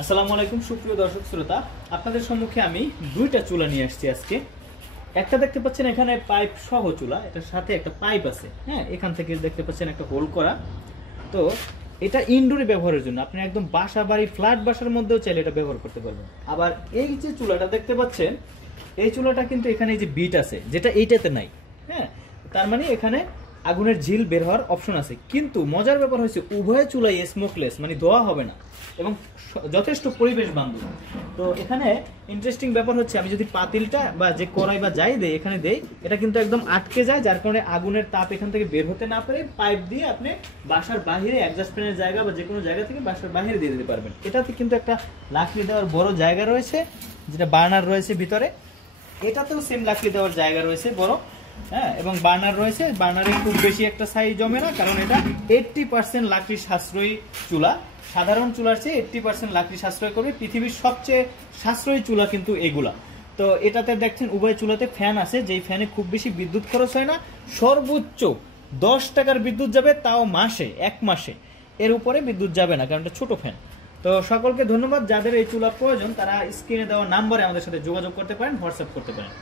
আসসালামু আলাইকুম সুপ্রিয় দর্শক শ্রোতা, আপনাদের সম্মুখে আমি দুইটা চুলা নিয়ে আসছি আজকে। একটা দেখতে পাচ্ছেন এখানে পাইপ সহ চুলা, এটার সাথে একটা পাইপ আছে। হ্যাঁ, এখান থেকে দেখতে পাচ্ছেন একটা হোল করা। তো এটা ইনডোরে ব্যবহারের জন্য, আপনি একদম বাসা বাড়ি ফ্ল্যাট বাসার মধ্যেও চাইলে এটা ব্যবহার করতে পারবেন। আবার এই যে চুলাটা দেখতে পাচ্ছেন, এই চুলাটা কিন্তু এখানে এই যে বিট আছে, যেটা এইটাতে নাই। হ্যাঁ, তার মানে এখানে আগুনের ঝিল বের হওয়ার অপশন আছে। কিন্তু মজার ব্যাপার হচ্ছে উভয় চুলাই স্মোকলেস, মানে ধোয়া হবে না এবং যথেষ্ট পরিবেশ বান্ধব। তো এখানে ইন্টারেস্টিং ব্যাপার হচ্ছে, আমি যদি পাতিলটা বা যে কড়াই বা যাই দেই এখানে দেই, এটা কিন্তু একদম আটকে যায়, যার কারণে আগুনের তাপ এখান থেকে বের হতে না পারে পাইপ দিয়ে আপনি বাসার বাহিরে অ্যাডজাস্ট ফ্যানের জায়গা বা যে কোনো জায়গা থেকে বাসার বাহিরে দিয়ে দিতে পারবেন। এটাতে কিন্তু একটা লাকড়ি দেওয়ার বড় জায়গা রয়েছে, যেটা বার্নার রয়েছে ভিতরে। এটাতেও সেম লাকড়ি দেওয়ার জায়গা রয়েছে বড়। হ্যাঁ, এবং বার্নার রয়েছে, বার্নারে খুব বেশি একটা সাইজ জমে না, কারণ এটা 80% লাকড়ি সাশ্রয়ী চুলা। সাধারণ চুলার চেয়ে 80% লাকড়ি সাশ্রয় করবে। পৃথিবীর সবচেয়ে সাশ্রয়ী চুলা কিন্তু এগুলা। তো এটাতে দেখছেন উভয় চুলাতে ফ্যান আছে, যেই ফ্যানে খুব বেশি বিদ্যুৎ খরচ হয় না। সর্বোচ্চ 10 টাকার বিদ্যুৎ যাবে, তাও মাসে, এক মাসে। এর উপরে বিদ্যুৎ যাবে না, কারণ এটা ছোট ফ্যান। তো সকলকে ধন্যবাদ। যাদের এই চুলা প্রয়োজন তারা স্ক্রিনে দেওয়া নাম্বারে আমাদের সাথে যোগাযোগ করতে পারেন, হোয়াটসঅ্যাপ করতে পারেন।